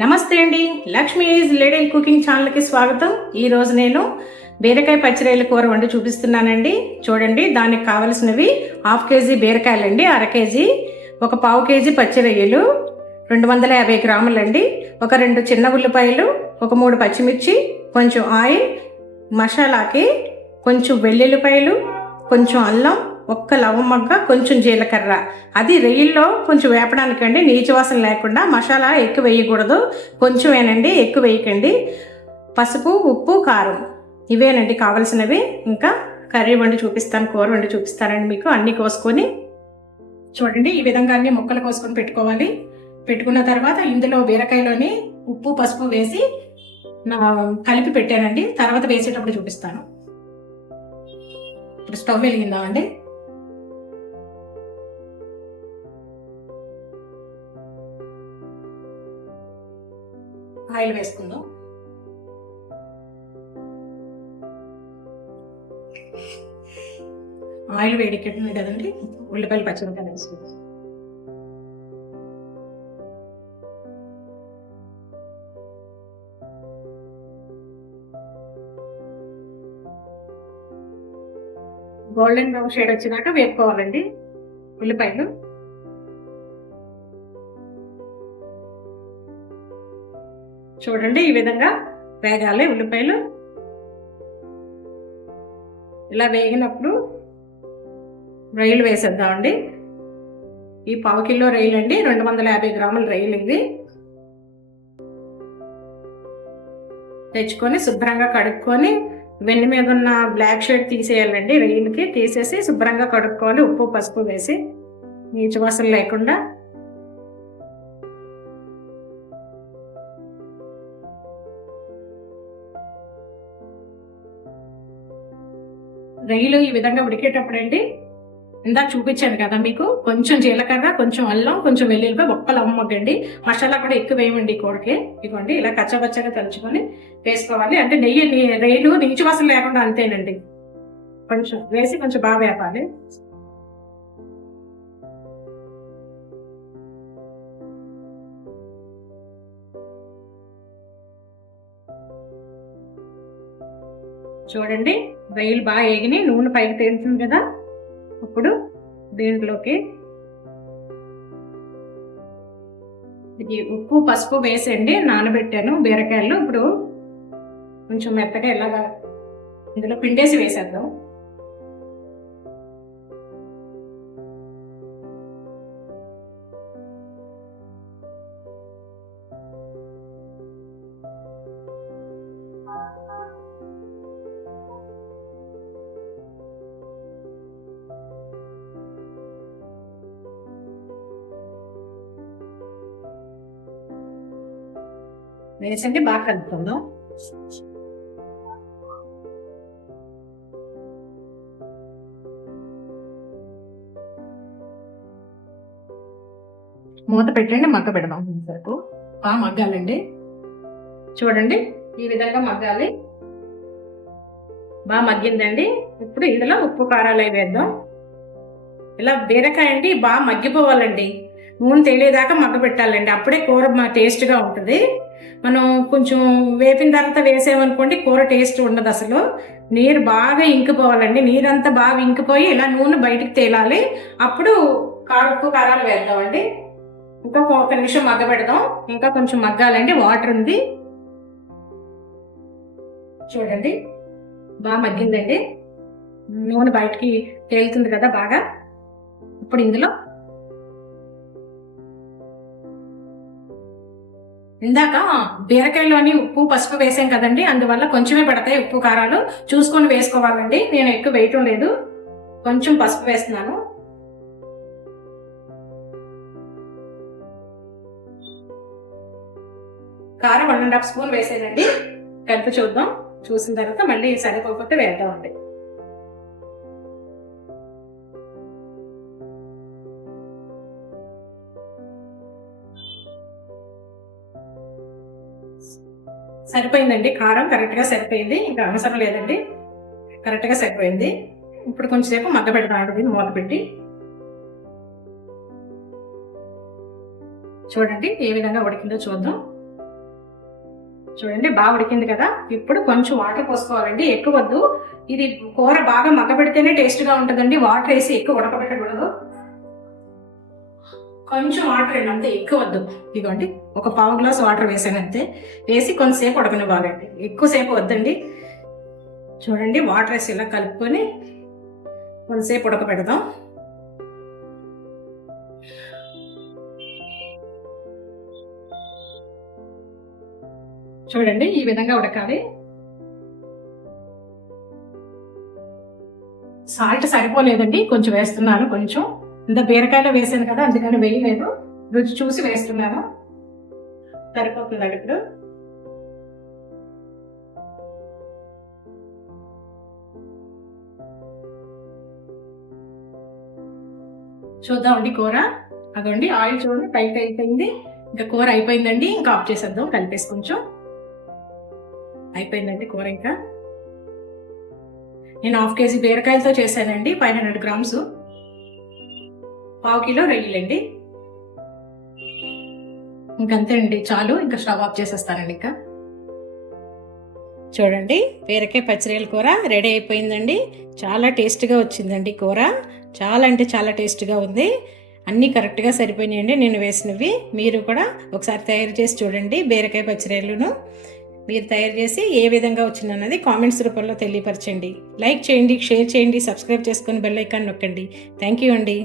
నమస్తే అండి. Lakshmi is lady cooking ఛానల్కి స్వాగతం. ఈరోజు నేను బీరకాయ పచ్చిరొయ్యల కూర వండి చూపిస్తున్నానండి. చూడండి, దానికి కావలసినవి 1/2 కేజీ బీరకాయలండి, 1/2 కేజీ, ఒక 1/4 కేజీ పచ్చిరొయ్యలు, 250 గ్రాములండి, ఒక 2 చిన్న ఉల్లిపాయలు, ఒక 3 పచ్చిమిర్చి, కొంచెం ఆయిల్, మసాలాకి కొంచెం వెల్లుల్లిపాయలు, కొంచెం అల్లం, ఒక్క లవంగ, కొంచెం జీలకర్ర. అది రొయ్యల్లో కొంచెం వేపడానికండి, నీచు వాసన లేకుండా. మసాలా ఎక్కువ వేయకూడదు, కొంచెమేనండి, ఎక్కువ వేయకండి. పసుపు, ఉప్పు, కారం, ఇవేనండి కావలసినవి. ఇంకా కర్రీ వండి చూపిస్తాను, కూర వండి చూపిస్తానండి మీకు. అన్నీ కోసుకొని చూడండి, ఈ విధంగా అన్ని ముక్కలు కోసుకొని పెట్టుకోవాలి. పెట్టుకున్న తర్వాత ఇందులో బీరకాయలోని ఉప్పు, పసుపు వేసి కలిపి పెట్టానండి. తర్వాత వేసేటప్పుడు చూపిస్తాను. ఇప్పుడు స్టవ్ వెలిగిందామండి. ఆయిల్ వేసుకుందాం. ఆయిల్ వేడెక్కింది కదండి, ఉల్లిపాయలు, పచ్చిమిరపకాయలు వేసుకుందాం. గోల్డెన్ బ్రౌన్ షేడ్ వచ్చినాక వేపుకోవాలండి ఉల్లిపాయలు. చూడండి, ఈ విధంగా వేగాలి ఉల్లిపాయలు. ఇలా వేగినప్పుడు రొయ్యలు వేసేద్దామండి. ఈ 1/4 కిలో రొయ్యలు అండి, 250 గ్రాముల రొయ్యలు ఇవి. తెచ్చుకొని శుభ్రంగా కడుక్కొని వెన్ను మీద ఉన్న బ్లాక్ షేడ్ తీసేయాలండి. రొయ్యలకి తీసేసి శుభ్రంగా కడుక్కోవాలి, ఉప్పు, పసుపు వేసి, నీచు వాసన లేకుండా. రొయ్యలు ఈ విధంగా ఉడికేటప్పుడు అండి, ఇందాక చూపించాను కదా మీకు, కొంచెం జీలకర్ర, కొంచెం అల్లం, కొంచెం వెల్లుల్లిపాయ, ఒక్క లవంగండి. మసాలా కూడా ఎక్కువ వేయమండి కూరకి. ఇదిగోండి, ఇలా కచ్చపచ్చగా తలుచుకొని వేసుకోవాలి. అంటే రొయ్యలు నీచు వాసన లేకుండా, అంతేనండి. కొంచెం వేసి కొంచెం బాగా వేపాలి. చూడండి, రొయ్యలు బాగా వేగినాయి, నూనె పైకి తేలుతుంది కదా. ఇప్పుడు దీంట్లోకి ఇది ఉప్పు, పసుపు వేసండి నానబెట్టాను బీరకాయలు. ఇప్పుడు కొంచెం మెత్తగా ఇలాగా ఇందులో పిండేసి వేసేద్దాం. వేసండి, బాగా కలుపుకుందాం. మూత పెట్టండి, మగ్గ పెడదాం. సరుకు బాగా మగ్గాలండి. చూడండి, ఈ విధంగా మగ్గాలి. బాగా మగ్గిందండి. ఇప్పుడు ఇందులో ఉప్పు, కారాలు అవి వేద్దాం. ఇలా బీరకాయ అండి బాగా మగ్గిపోవాలండి, నూనె తెలియదాకా మగ్గ పెట్టాలండి. అప్పుడే కూర టేస్ట్గా ఉంటుంది. మనం కొంచెం వేపిన తర్వాత వేసామనుకోండి, కూర టేస్ట్ ఉండదు అసలు. నీరు బాగా ఇంకిపోవాలండి. నీరంతా బాగా ఇంకిపోయి ఇలా నూనె బయటికి తేలాలి. అప్పుడు ఉప్పు, కారాలు వేద్దామండి. ఇంకా 1 నిమిషం మగ్గ పెడదాం. ఇంకా కొంచెం మగ్గాలండి, వాటర్ ఉంది. చూడండి, బాగా మగ్గిందండి, నూనె బయటికి తేలుతుంది కదా బాగా. ఇప్పుడు ఇందులో ఇందాక బీరకాయలోని ఉప్పు, పసుపు వేసాం కదండి, అందువల్ల కొంచెమే పడతాయి ఉప్పు, కారాలు. చూసుకొని వేసుకోవాలండి. నేను ఎక్కువ వేయటం లేదు, కొంచెం పసుపు వేస్తున్నాను. కారం 1.5 స్పూన్ వేసానండి. కలిపి చూద్దాం. చూసిన తర్వాత మళ్ళీ సరిపోకపోతే వేద్దామండి. సరిపోయిందండి, కారం కరెక్ట్గా సరిపోయింది. ఇంకా అవసరం లేదండి, కరెక్ట్గా సరిపోయింది. ఇప్పుడు కొంచెంసేపు మగ్గ పెడతామండి, మూత పెట్టి. చూడండి ఏ విధంగా ఉడికిందో చూద్దాం. చూడండి బాగా ఉడికింది కదా. ఇప్పుడు కొంచెం వాటర్ పోసుకోవాలండి, ఎక్కువ వద్దు. ఇది కూర బాగా మగ్గబెడితేనే టేస్ట్గా ఉంటుందండి. వాటర్ వేసి ఎక్కువ ఉడకబెట్టకూడదు. కొంచెం వాటర్ అండి అంతే, ఎక్కువ వద్దు. ఇదిగోండి ఒక పావు గ్లాస్ వాటర్ వేసాను అంతే. వేసి కొంతసేపు ఉడకని బాగండి, ఎక్కువసేపు వద్దండి. చూడండి వాటర్ వేసి ఇలా కలుపుకొని కొంతసేపు ఉడకబెడదాం. చూడండి ఈ విధంగా ఉడకాలి. సాల్ట్ సరిపోలేదండి, కొంచెం వేస్తున్నాను. కొంచెం ఇంత బీరకాయలో వేసాను కదా, అందుకని వేయలేదు. రుచి చూసి వేస్తున్నాను. సరిపోతుంది ఇప్పుడు. చూద్దామండి కూర. అదండి ఆయిల్ చూడండి పైకి అయిపోయింది. ఇంకా కూర అయిపోయిందండి, ఇంకా ఆఫ్ చేసేద్దాం. కలిపేసి కొంచెం అయిపోయిందండి కూర. ఇంకా నేను 1/2 కేజీ బీరకాయలతో చేశానండి, 500 గ్రామ్స్, 1/2 కిలో రొయ్యలండి. ఇంకంతే అండి, చాలు. ఇంకా స్టవ్ ఆఫ్ చేసేస్తానండి. ఇంకా చూడండి బీరకాయ పచ్చిరొయ్యల కూర రెడీ అయిపోయిందండి. చాలా టేస్ట్గా వచ్చిందండి కూర. చాలా అంటే చాలా టేస్ట్గా ఉంది. అన్నీ కరెక్ట్గా సరిపోయినాయండి నేను వేసినవి. మీరు కూడా ఒకసారి తయారు చేసి చూడండి. బీరకాయ పచ్చిరొయ్యలను మీరు తయారు చేసి ఏ విధంగా వచ్చిందన్నది కామెంట్స్ రూపంలో తెలియపరచండి. లైక్ చేయండి, షేర్ చేయండి, సబ్స్క్రైబ్ చేసుకొని బెల్ ఐకాన్ నొక్కండి. థ్యాంక్ యూ అండి.